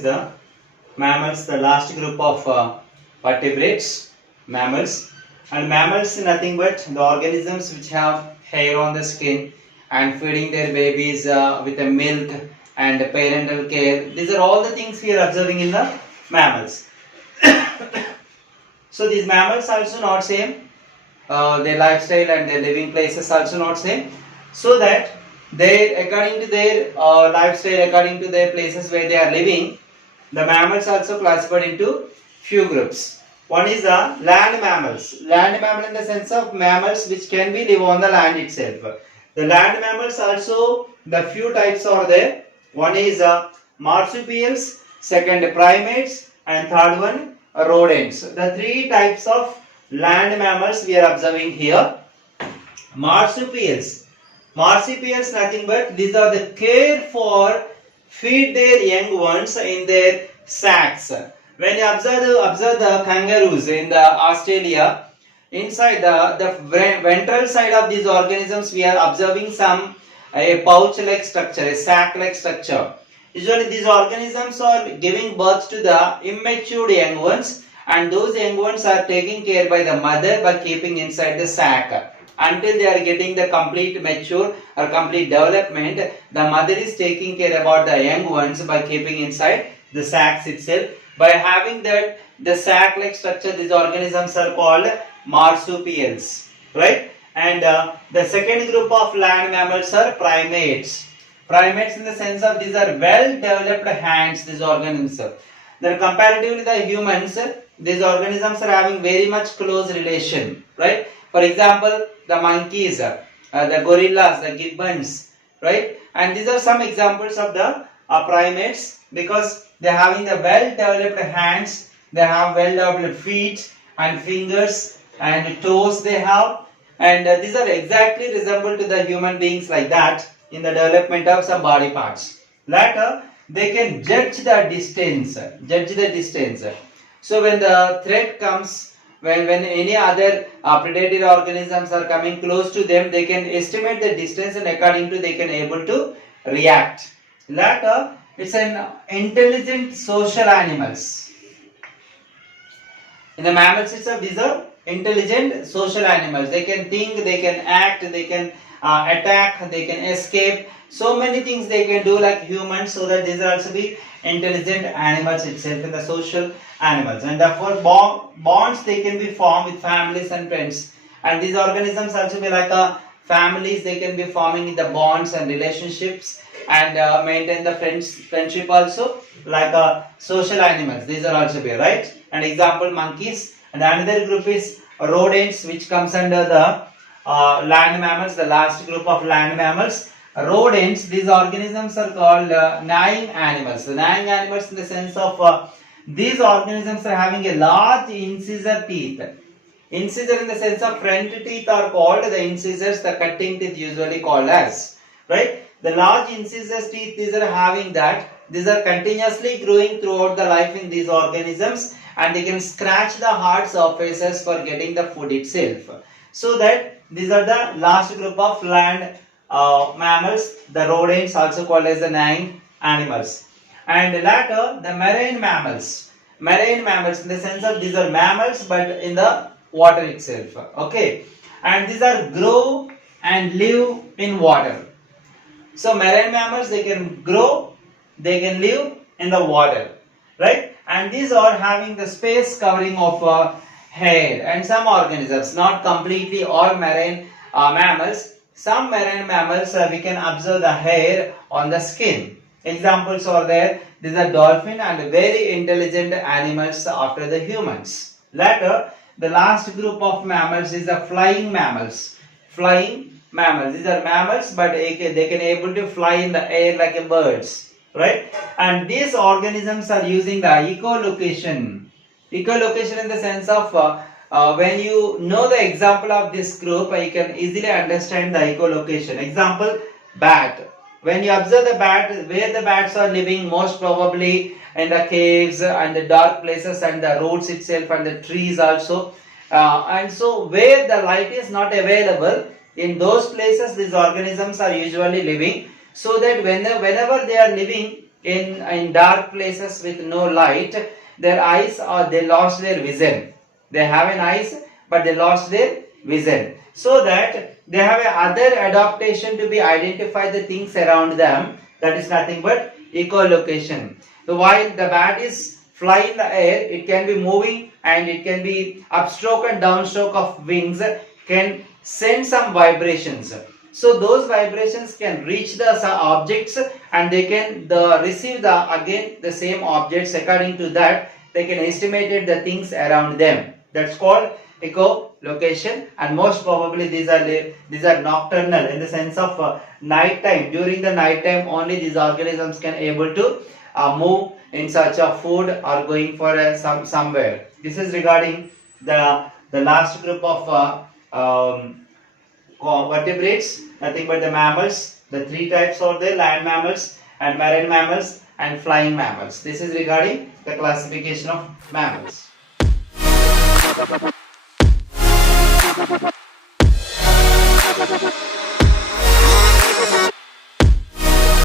discuss the mammals, the last group of vertebrates, mammals. And mammals is nothing but the organisms which have hair on the skin and feeding their babies with the milk and parental care. These are all the things we are observing in the mammals. So these mammals also not same. Their lifestyle and their living places also not same. So that they, according to their lifestyle, according to their places where they are living, the mammals also classified into few groups. One is the land mammals. Land mammal in the sense of mammals which can be live on the land itself. The land mammals also, the few types are there. One is marsupials, second primates, and third one rodents. The three types of land mammals we are observing here. Marsupials. Marsupials nothing but these are the care for feed their young ones in their sacks. When you observe the kangaroos in the Australia, inside the ventral side of these organisms we are observing a pouch like structure, a sac like structure. Usually these organisms are giving birth to the immature young ones, and those young ones are taken care by the mother by keeping inside the sac. Until they are getting the complete mature or complete development, the mother is taking care about the young ones by keeping inside the sacs itself. By having that the sac like structure, these organisms are called marsupials, right? And the second group of land mammals are primates. Primates in the sense of these are well developed hands, these organisms. Then comparatively the humans, these organisms are having very much close relation, right? For example, the monkeys, the gorillas, the gibbons, right? And these are some examples of the primates, because they are having the well developed hands, they have well developed feet and fingers and toes they have, and these are exactly resemble to the human beings like that in the development of some body parts. Later, they can judge the distance. So when the threat comes, when any other predator organisms are coming close to them, they can estimate the distance, and according to they can able to react. Later, it's an intelligent social animals. In the mammals itself, these are intelligent social animals. They can think, they can act, they can attack, they can escape. So many things they can do like humans, so that these are also be intelligent animals itself in the social animals. And therefore bonds they can be formed with families and friends. And these organisms also be like families, they can be forming in the bonds and relationships, and maintain the friendship also like social animals. These are also be, right? And example monkeys. And another group is rodents, which comes under the land mammals, the last group of land mammals. Rodents, these organisms are called gnawing animals. The gnawing animals in the sense of these organisms are having a large incisor teeth. Incisor in the sense of front teeth are called the incisors, the cutting teeth usually called as, right? The large incisors teeth, these are having that. These are continuously growing throughout the life in these organisms, and they can scratch the hard surfaces for getting the food itself. So that these are the last group of land mammals, the rodents, also called as the gnawing animals. And later the marine mammals. Marine mammals in the sense of these are mammals but in the water itself. Okay. And these are grow and live in water. So marine mammals, they can grow, they can live in the water, right? And these are having the space covering of hair. And some organisms, not completely all marine mammals, some marine mammals we can observe the hair on the skin. Examples are there. These are dolphin and very intelligent animals after the humans. Later, the last group of mammals is the flying mammals. Flying mammals. These are mammals, but they can able to fly in the air like a birds, right? And these organisms are using the echolocation. Echolocation in the sense of when you know the example of this group, you can easily understand the echolocation. Example, bat. When you observe the bat, where the bats are living, most probably in the caves and the dark places and the roads itself and the trees also. And so where the light is not available, in those places these organisms are usually living, so that whenever they are living, in dark places with no light, their eyes or they lost their vision. They have an eyes, but they lost their vision. So that they have a other adaptation to be identify the things around them. That is nothing but echolocation. So while the bat is fly in the air, it can be moving and it can be upstroke and downstroke of wings can send some vibrations. So those vibrations can reach the objects and they can receive again the same objects. According to that, they can estimate the things around them. That's called echolocation, and most probably these are nocturnal in the sense of night time. During the night time only these organisms can able to move in search of food or going for somewhere. This is regarding the last group of vertebrates, nothing but the mammals. The three types are there: land mammals and marine mammals and flying mammals. This is regarding the classification of mammals.